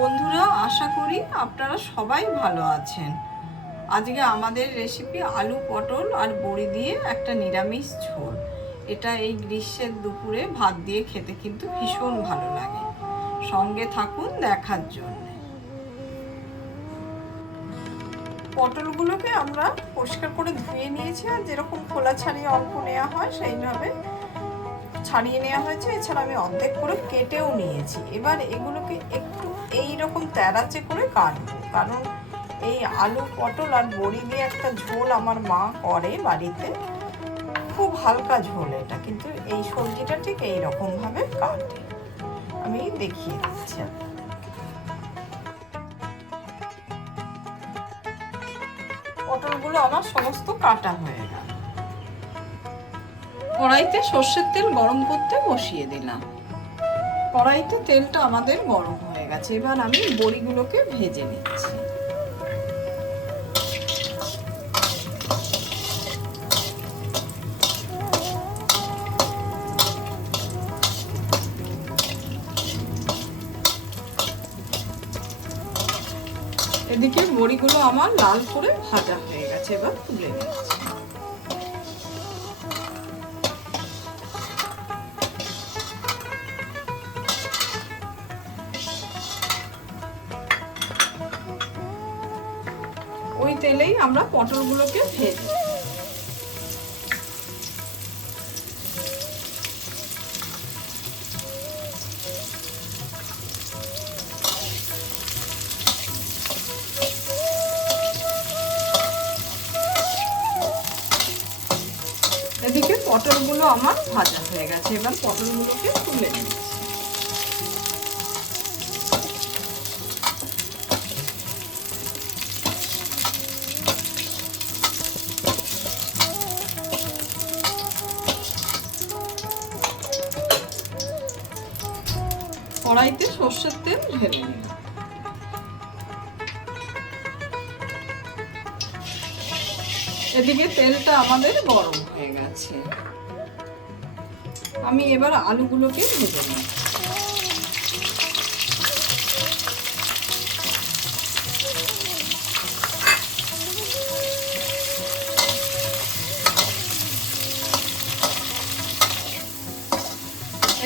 বন্ধুরা, আশা করি আপনারা সবাই ভালো আছেন। আজকে আমাদের রেসিপি আলু পটল আর বড়ি দিয়ে একটা নিরামিষ ঝোল। এটা এই গ্রীষ্মের দুপুরে ভাত দিয়ে খেতে কিন্তু ভীষণ ভালো লাগে। সঙ্গে থাকুন দেখার জন্য। পটলগুলোকে আমরা পরিষ্কার করে ধুয়ে নিয়েছি, আর যেরকম খোলা ছাড়িয়ে অল্প নেওয়া হয় সেইভাবে ছাড়িয়ে নেওয়া হয়েছে। এছাড়া আমি অর্ধেক করে কেটেও নিয়েছি। এবার এগুলোকে একটু এইরকম তেড়াচে করে কাটবো, কারণ এই আলু পটল আর বড়ি দিয়ে একটা ঝোল আমার মা করে বাড়িতে, খুব হালকা ঝোল এটা, কিন্তু এই সবজিটা ঠিক এইরকমভাবে কাটে। আমি দেখিয়ে দিচ্ছি। পটলগুলো আমার সমস্ত কাটা হয়ে গেল। কড়াইতে সর্ষের তেল গরম করতে বসিয়ে দিলাম। কড়াইতে তেলটা আমাদের গরম হয়ে গেছে। এবার আমি বড়িগুলোকে ভেজে নিচ্ছি। এদিকে বড়িগুলো আমার লাল করে ভাজা হয়ে গেছে। এবার তুলে নিচ্ছি। ওই তেলেই আমরা পটলগুলোকে ভেজে এদিকে পটলগুলো আমার ভাজা হয়ে গেছে। এবার পটলগুলোকে তুলে নিচ্ছি। কড়াইতে সর্ষের তেল ঢেলে নিলাম। এদিকে তেলটা আমাদের গরম হয়ে গেছে। আমি এবার আলুগুলোকে ভেজে নিই।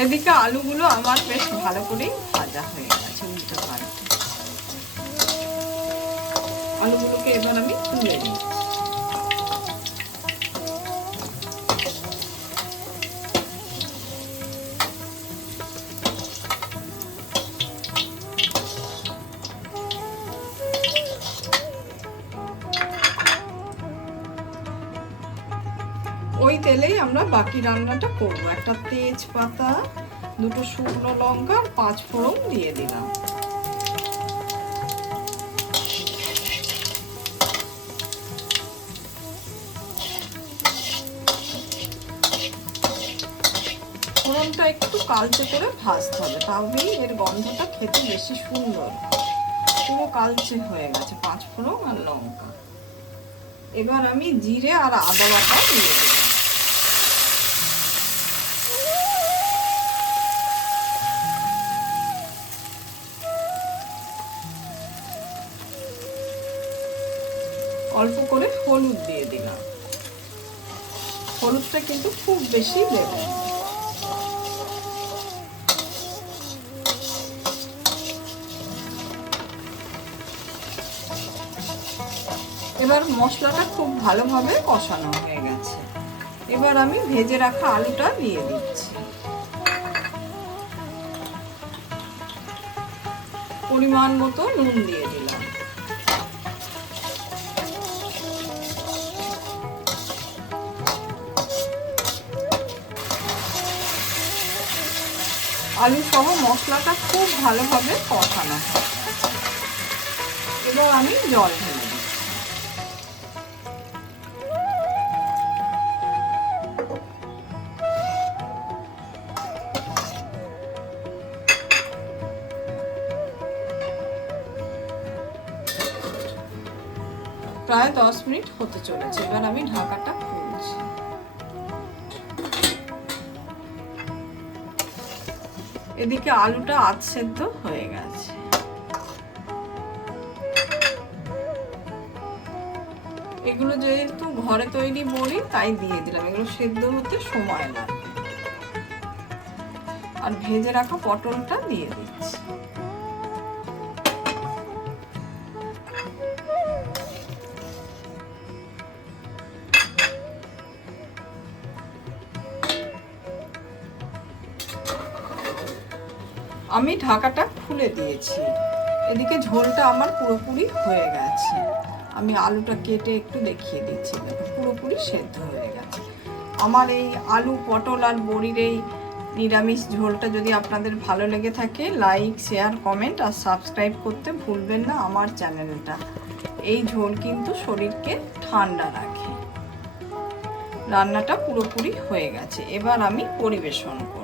এদিকে আলুগুলো আমার বেশ ভালো করেই ভাজা হয়ে গেছে। উল্টো পাল্টে আলুগুলোকে এবার আমি তুলে নিই। ওই তেলেই আমরা বাকি রান্নাটা করবো। একটা তেজপাতা, দুটো শুকনো লঙ্কা, 5 ফোড়ন দিয়ে দিলাম। ফোড়নটা একটু কালচে করে ভাজতে হবে, তাহলেই এর গন্ধটা খেতে বেশি সুন্দর। পুরো কালচে হয়ে গেছে 5 ফোড়ন আর লঙ্কা। এবার আমি জিরে আর আদা বাটা দিয়ে দিলাম। অল্প করে হলুদ দিয়ে দিলাম। হলুদটা কিন্তু খুব বেশি দেব। এবার মশলাটা খুব ভালোভাবে কষানো হয়ে গেছে। এবার আমি ভেজে রাখা আলুটা দিয়ে দিচ্ছি। পরিমাণ মতো নুন দিয়ে দিলাম। আলু সহ মশলাটা খুব ভালোভাবে কষানো হয়। এবার আমি জল ঢেলে দিচ্ছি। প্রায় 10 মিনিট হতে চলেছে। এবার আমি ঢাকাটা খুলছি। এদিকে আলুটা আধ সেদ্ধ হয়ে গেছে। এগুলো যেহেতু ঘরে তৈরি বড়ি তাই দিয়ে দিলাম, এগুলো সেদ্ধ হতে সময় লাগবে। আর ভেজে রাখা পটলটা দিয়ে দিচ্ছি। আমি ঢাকাটা খুলে দিয়েছি। এদিকে ঝোলটা আমার পুরোপুরি হয়ে গেছে। আমি আলুটা কেটে একটু দেখিয়ে দিচ্ছি, দেখো পুরোপুরি সেদ্ধ হয়ে গেছে। আমার এই আলু পটল আর বড়ির এই নিরামিষ ঝোলটা যদি আপনাদের ভালো লেগে থাকে, লাইক শেয়ার কমেন্ট আর সাবস্ক্রাইব করতে ভুলবেন না আমার চ্যানেলটা। এই ঝোল কিন্তু শরীরকে ঠান্ডা রাখে। রান্নাটা পুরোপুরি হয়ে গেছে, এবার আমি পরিবেশন করব।